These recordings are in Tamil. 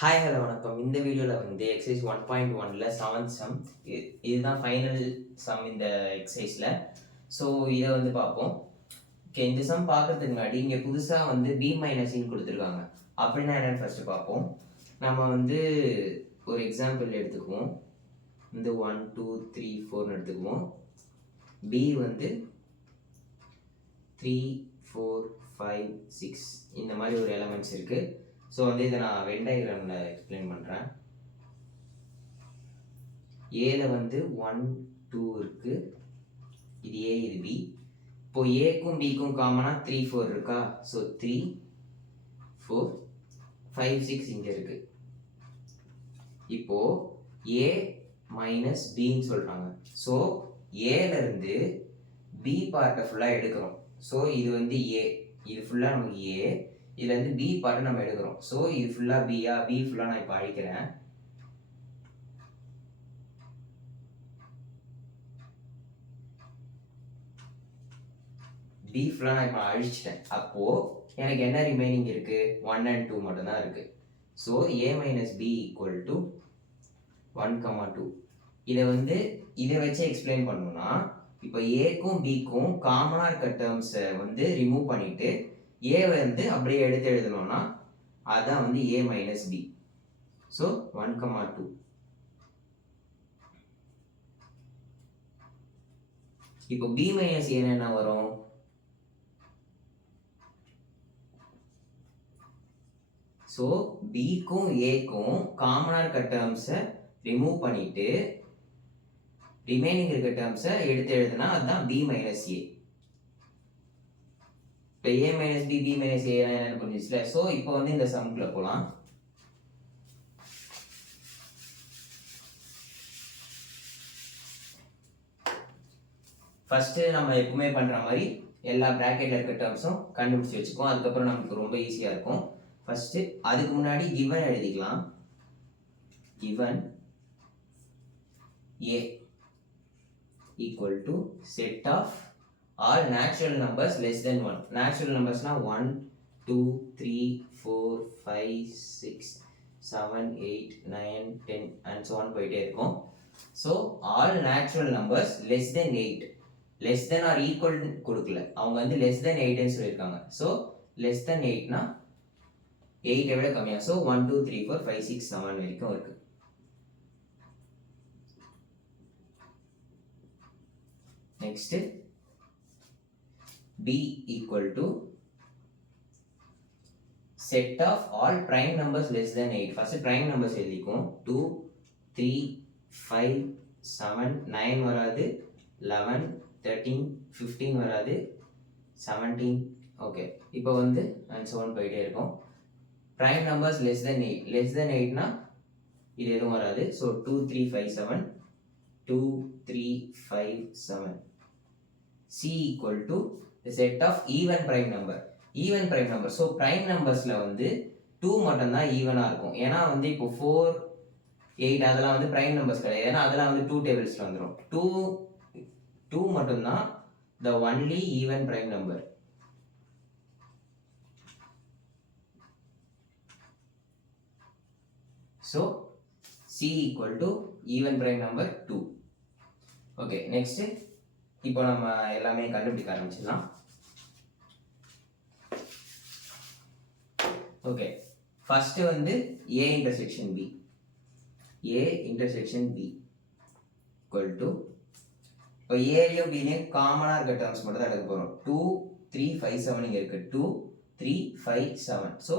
ஹாய் ஹலோ வணக்கம். இந்த வீடியோவில் வந்து எக்ஸசைஸ் 1.1ல் 7th சம் இதுதான் ஃபைனல் சம் இந்த எக்ஸசைஸில். ஸோ இதை வந்து பார்ப்போம். ஓகே, இந்த சம் பார்க்கறதுக்கு முன்னாடி இங்கே புதுசாக வந்து பி மைனஸின்னு கொடுத்துருக்காங்க. அப்படின்னா என்னென்னு ஃபஸ்ட்டு பார்ப்போம். நம்ம வந்து ஒரு எக்ஸாம்பிள் எடுத்துக்குவோம். வந்து 1 2 3 4ன்னு எடுத்துக்குவோம். பி வந்து 3 4 5 6 இந்த மாதிரி ஒரு எலமெண்ட்ஸ் இருக்குது. ஸோ வந்து இதை நான் வென் டயக்ராமில் எக்ஸ்பிளைன் பண்ணுறேன். ஏல வந்து 1 2 இருக்குது. இது ஏ, இது பி. இப்போ ஏக்கும் பிக்கும் காமனாக 3 4 இருக்கா? ஸோ 3 4 5 6 இங்கே இருக்குது. இப்போது ஏ மைனஸ் பின்னு சொல்கிறாங்க. ஸோ ஏலேருந்து பி பார்ட்டை ஃபுல்லாக எடுக்கிறோம். ஸோ இது வந்து ஏ, இது ஃபுல்லாக நமக்கு ஏ, இதுலேருந்து பி பார்ட்டை நம்ம எடுக்கிறோம். ஸோ இது ஃபுல்லாக பியா, பி ஃபுல்லாக நான் இப்போ அழிக்கிறேன். பி ஃபுல்லாக நான் இப்போ அழிச்சிட்டேன். அப்போது எனக்கு என்ன ரிமைனிங் இருக்குது? 1 and 2 மட்டும்தான் இருக்குது. So A minus B equal to 1, 2. இதை வந்து இதை வச்சு எக்ஸ்பிளைன் பண்ணணும்னா, இப்போ ஏக்கும் பிக்கும் காமனாக இருக்க டேர்ம்ஸை வந்து ரிமூவ் பண்ணிவிட்டு ஏ வந்து அப்படியே எடுத்து எழுதணும்னா அதான் வந்து ஏ மைனஸ் பி. ஸோ 1, 2. இப்போ பி மைனஸ் ஏன்னு என்ன வரும்? ஸோ பிக்கும் ஏக்கும் காமனாக இருக்க டேர்ம்ஸை ரிமூவ் பண்ணிட்டு ரிமைனிங் இருக்க டேர்ம்ஸை எடுத்து எழுதுனா அதுதான் பி மைனஸ் ஏ. இப்போ ஏ மைனஸ் பி, பி மைனஸ் ஏ என்னன்னு புரிஞ்சிச்சுல. ஸோ இப்போ வந்து இந்த சம்குள்ள போகலாம். ஃபர்ஸ்ட் நம்ம எப்பவுமே பண்ற மாதிரி எல்லா பிராக்கெட்ல இருக்க டேர்ம்ஸும் கண்டுபிடிச்சு வச்சுக்குவோம். அதுக்கப்புறம் நமக்கு ரொம்ப ஈஸியா இருக்கும். ஃபர்ஸ்ட் அதுக்கு முன்னாடி given எழுதிக்கலாம். given a equal to set of all natural numbers less than 1. Natural numbers na 1 2 3 4 5 6 7 8 9 10 and so on போயிட்டே இருக்கும். So all natural numbers less than 8, less than or equal கொடுக்கல, அவங்க வந்து less than 8 ன்னு சொல்லியிருக்காங்க. So less than 8 னா 8 விட கம்மியா. So 1 2 3 4 5 6 7 வரைக்கும் இருக்கு. Next b equal to set of all prime numbers less than 8. First prime numbers எழுதிக்கும். 2 3 5 7 9 வராது, 11 13 15 வராது, 17. ஓகே, இப்போ வந்து and so on போயிட்டே இருக்கும். prime numbers less than 8, less than 8 னா இது எதுவும் வராது. So 2 3 5 7 2 3 5 7. c equal to the set of even prime number. even prime number. So prime numbersல வந்து 2 மட்டும்தான் ஈவனாக இருக்கும். ஏன்னா வந்து இப்போ 4 8 அதெல்லாம் வந்து prime numbers கிடையாது. ஏன்னா அதெல்லாம் வந்து 2 டேபிள்ஸில் வந்துடும். 2 மட்டும்தான் the only even prime number. So c equal to even prime number 2. Okay, next இப்போ நம்ம எல்லாமே கண்டுபிடிக்க ஆரம்பிச்சிடலாம். ஓகே, ஃபர்ஸ்ட் வந்து a intersection b, a intersection b equal to, இப்போ ஏலையும் பிலையும் காமனாக இருக்க டேர்ம்ஸ் மட்டும் தான் எடுக்க போகிறோம். 2 3 5 7 இங்கே இருக்குது. 2 3 5 7. ஸோ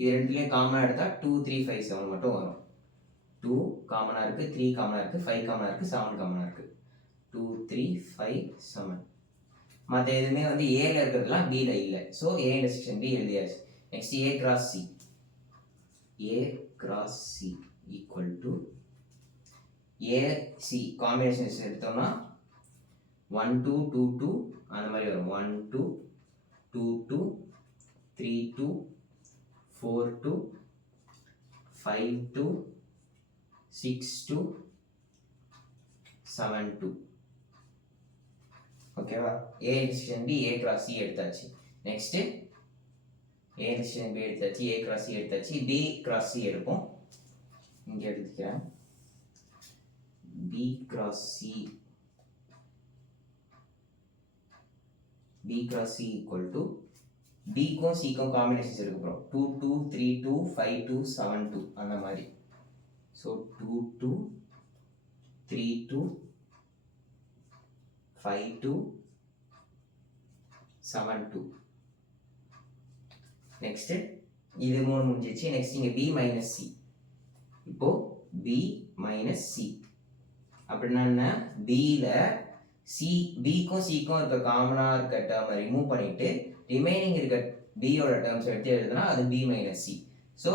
இது ரெண்டுலேயும் காமனாக எடுத்தால் 2 3 5 7 மட்டும் வரும். 2 காமனாக இருக்குது, 3 காமனாக இருக்குது, 5 காமனாக இருக்குது, 7 காமனாக இருக்குது. 2 3 5 7. மற்ற எதுவுமே வந்து ஏல இருக்கிறதுலாம் பியில் இல்லை. ஸோ ஏ இன்டர்செக்ஷன் பி எழுதியாச்சு. Next A cross C, A cross C equal to A C combinations எடுத்தோம்னா 1 2 2 2 அந்த மாதிரி வரும். 1 2 2 2 3 2 4 2 5 2 6 2 7 2. ஓகேவா? A intersection B, A cross C எடுத்தாச்சு. நெக்ஸ்ட் ஏ இன்டர்செக்ஷன் பி எடுத்தாச்சு, ஏ கிராஸ் சி எடுத்தாச்சு. பி கிராஸ் சி எடுப்போம். இங்கே எடுத்துக்கிறேன் B cross C equal to B க்கும் C க்கும் காம்பினேஷன்ஸ் எடுக்க போகிறோம் 2 2 3 2 5 2 7 2 அந்த மாதிரி ஸோ 2 2 3 2 5 2 7 2 நெக்ஸ்ட் இது மூணு முடிஞ்சிச்சு நெக்ஸ்ட் இங்கே B மைனஸ் C இப்போ B மைனஸ் C அப்படின்னா என்ன பியில் பிக்கும் சிக்கும் இருக்க காமனாக இருக்க டேர்மை ரிமூவ் பண்ணிட்டு ரிமைனிங் இருக்க பியோட டேர்ம்ஸ் எடுத்து எழுதுனா அது B மைனஸ் C ஸோ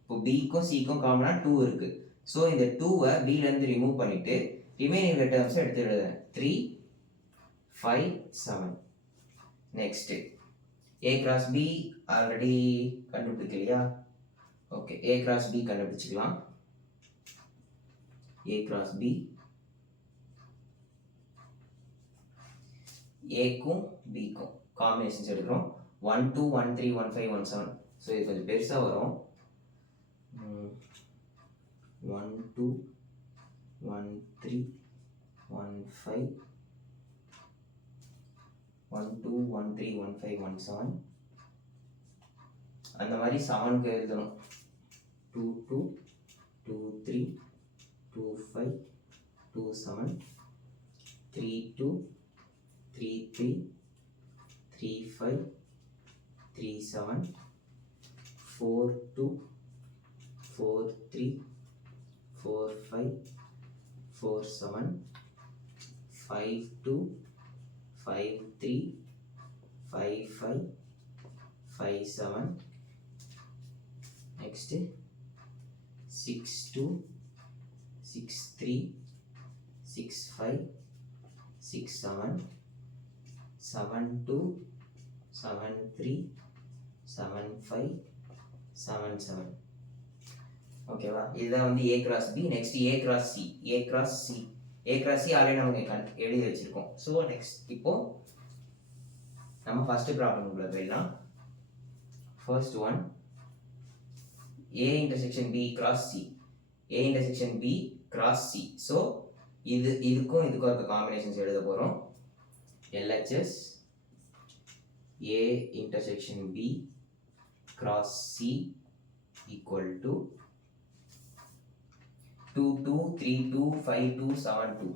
இப்போ பிக்கும் சிக்கும் காமனாக 2 இருக்கு ஸோ இந்த 2வை பிலேருந்து ரிமூவ் பண்ணிட்டு ரிமைனிங் டேர்ம்ஸை எடுத்து எழுதுறேன் 3 5 7 next A cross B already கண்டுபிடிக்கலையா ஓகே A கிராஸ் B கண்டுபிடிச்சிக்கலாம் A கிராஸ் B ஏக்கும் பிக்கும் காம்பினேஷன்ஸ் எடுக்கிறோம் 1 2 1 3 1 5 1 7 ஸோ இது கொஞ்சம் பெருசாக வரும் 1 2 1 3 1 5 1 2 1 3 1 5 1 7 அந்த மாதிரி 7க்கு எழுதணும் 2 2 2 3 2 5 2 7 3 2 3 3 3 5 3 7 4 2 4 3 4 5 4 7 5 2 5 3 5 5 5 7 next 6 2 6 3 6 5 6 7 7 2 7 3 7 5 7 7 ஓகேவா இதுதான் வந்து A cross B next A cross C A cross C A cross C already நம்ம எழுதி வச்சிருக்கோம் ஸோ நெக்ஸ்ட் இப்போ நம்ம ஃபர்ஸ்ட் ப்ராப்ளம் உள்ள போயிடலாம் first one A intersection B cross C A intersection B cross C so இதுக்கும் இருக்க காம்பினேஷன்ஸ் எழுத போகிறோம் LHS A intersection B cross C equal to 2 2 3 2 5 2 7 2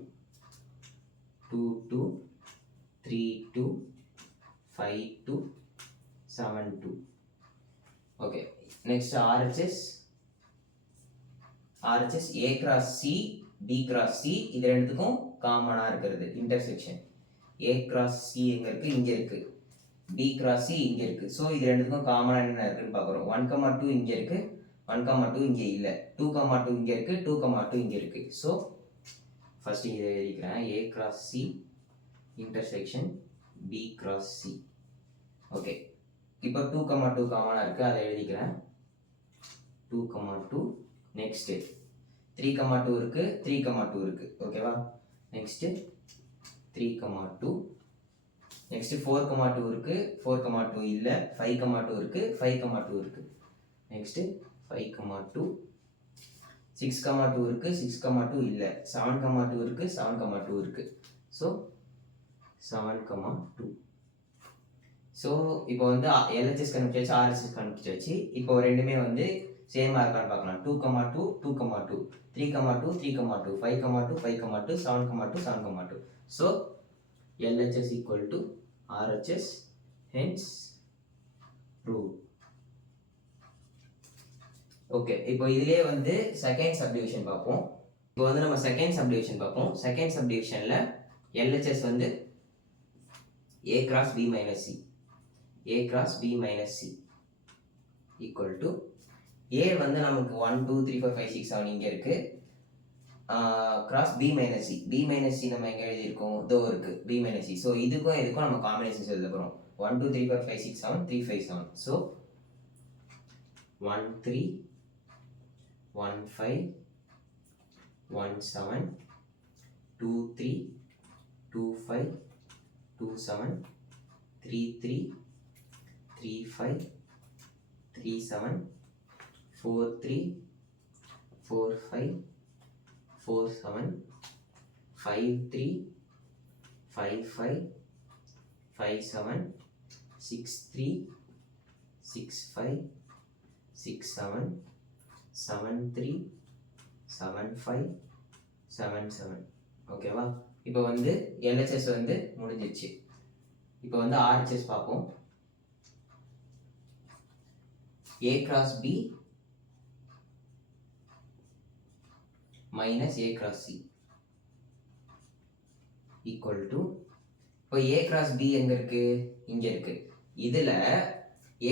2 2 3 2 5 2 7 2 okay next RHS A cross C B cross C இது ரெண்டுத்துக்கும் காமனா இருக்கிறது இன்டர்செக்ஷன் A cross C எங்க இருக்கு இங்க இருக்கு B cross C இங்க இருக்கு ஸோ இது ரெண்டுத்துக்கும் காமனா என்ன இருக்குன்னு பார்க்குறோம் 1,2 இங்க இருக்கு 1,2 இங்க இல்லை 2,2 இங்க இருக்கு 2,2 இங்க இருக்கு ஸோ ஃபர்ஸ்ட் இதை எழுதிக்கிறேன் A cross C intersection B cross C okay இப்போ 2,2 காமனா இருக்கு அதை எழுதிக்கிறேன் 2,2 நெக்ஸ்ட் 3,2 இருக்கு 3,2 இருக்கு ஓகேவா நெக்ஸ்ட் 3,2 நெக்ஸ்ட் 4,2 இருக்கு 4,2 இல்ல 5,2 இருக்கு 5,2 இருக்கு நெக்ஸ்ட் 5,2 6,2 இருக்கு 6,2 இல்ல 7,2 இருக்கு 7,2 இருக்கு ஸோ 7,2 ஸோ இப்போ வந்து LHS கண்டுபிடிச்சாச்சு RHS கண்டுபிடிச்சாச்சு இப்போ ரெண்டுமே வந்து சேமாக இருக்கான்னு பார்க்கலாம் 2,2 2,2 3,2 3,2 5,2 5,2 7,2 7,2 so LHS equal to RHS hence proved okay இப்போ இதுலயே வந்து செகண்ட் சப்டிவிஷன் பார்ப்போம் இப்போ வந்து நம்ம செகண்ட் சப்டிவிஷன் பார்ப்போம் செகண்ட் சப்டிவிஷன்ல LHS வந்து A cross B minus C A cross B minus C equal to A வந்து நமக்கு 1 2 3 4 5 6 7 இங்க இருக்கு cross B minus C B minus C நம்ம எங்க எழுதியிருக்கோம் இதோ இருக்கு B minus C ஸோ இதுக்கும் நம்ம காம்பினேஷன்ஸ் எழுத போகிறோம் 1 2 3 4 5 6 7 3 5 7 ஸோ 1 3 1 5 1 7 2 3 2 5 2 7 3 3 3 5 3 7 4 3 4 5 4 7 5 3 5 5 5 7 6 3 6 5 6 7 7 3 7 5 7 7. ஓகேவா? இப்போ வந்து LHS வந்து முடிஞ்சிச்சு. இப்போ வந்து RHS பார்ப்போம். A cross B minus A cross C equal to, இப்போ A cross B எங்க இருக்கு? இங்க இருக்கு. இதுல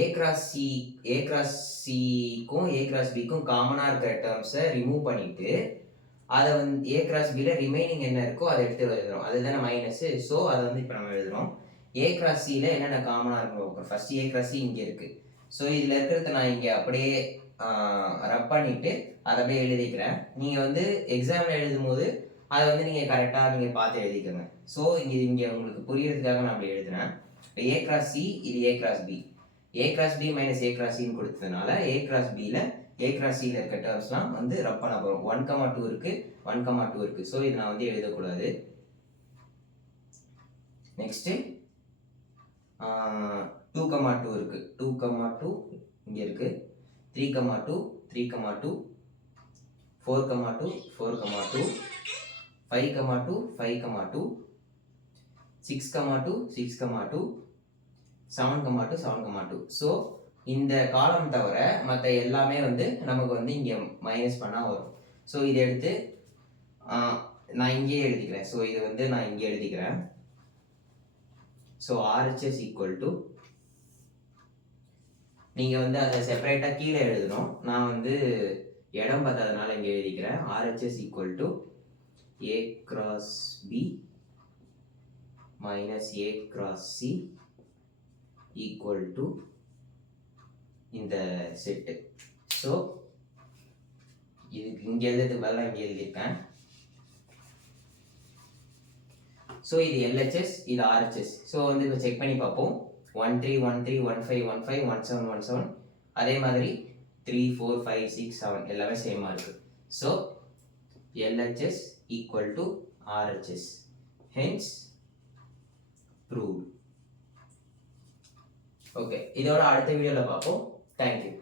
A cross C-க்கும் A cross B-க்கும் காமனா இருக்கிற டேர்ம்ஸை ரிமூவ் பண்ணிட்டு அதை வந்து A cross B-ல ரிமைனிங் என்ன இருக்கோ அதை எடுத்து எழுதுறோம். அதுதானே மைனஸ். ஸோ அதை வந்து இப்போ நம்ம எழுதுறோம். A cross C-ல என்னென்ன காமனா இருக்கும்? ஃபர்ஸ்ட் A cross C இங்க இருக்கு. ஸோ இதில் இருக்கிறத நான் இங்கே அப்படியே ரப் பண்ணிவிட்டு அதை அப்படியே எழுதிக்கிறேன். நீங்கள் வந்து எக்ஸாமில் எழுதும் போது அதை வந்து நீங்கள் கரெக்டாக நீங்கள் பார்த்து எழுதிக்கோங்க. ஸோ இங்கே உங்களுக்கு புரியறதுக்காக நான் அப்படி எழுதுனேன். இப்போ A cross C, இது A cross B. A cross B minus A cross Cன்னு கொடுத்ததுனால A cross Bல A cross Cல இருக்க டேர்ம்ஸ்லாம் வந்து ரப் பண்ண போகிறோம். 1,2 இருக்கு, 1,2 இருக்கு. ஸோ இது நான் வந்து எழுதக்கூடாது. நெக்ஸ்ட்டு 2,2 இருக்கு. 2,2 இங்கே இருக்கு. 3,2 3,2 4,2 4,2 5,2 5,2 6,2 6,2 7,2 7,2. ஸோ இந்த காலம் தவிர மற்ற எல்லாமே வந்து நமக்கு வந்து இங்கே மைனஸ் பண்ணால் வரும். ஸோ இதை எடுத்து நான் இங்கேயே எழுதிக்கிறேன். ஸோ இது வந்து நான் இங்கே எழுதிக்கிறேன். ஸோ RHS ஈக்குவல் டு, நீங்கள் வந்து அதை செப்பரேட்டாக கீழே எழுதணும். நான் வந்து இடம் பார்த்ததுனால இங்கே எழுதிக்கிறேன். RHS equal to A cross B minus A cross C equal to இந்த செட்டு. ஸோ இதுக்கு இங்கே எழுதுறதுக்கு பதிலாக இங்கே எழுதியிருக்கேன். ஸோ இது LHS, இது RHS. ஸோ வந்து இப்போ செக் பண்ணி பார்ப்போம். 1 3 1 3 1 5 1 5 1 7 1 7, அதே மாதிரி 3 4 5 6 7 எல்லாமே சேமாக இருக்குது. So LHS equal to RHS, hence proved. Okay, இதோட அடுத்த வீடியோவில் பார்ப்போம். தேங்க்யூ.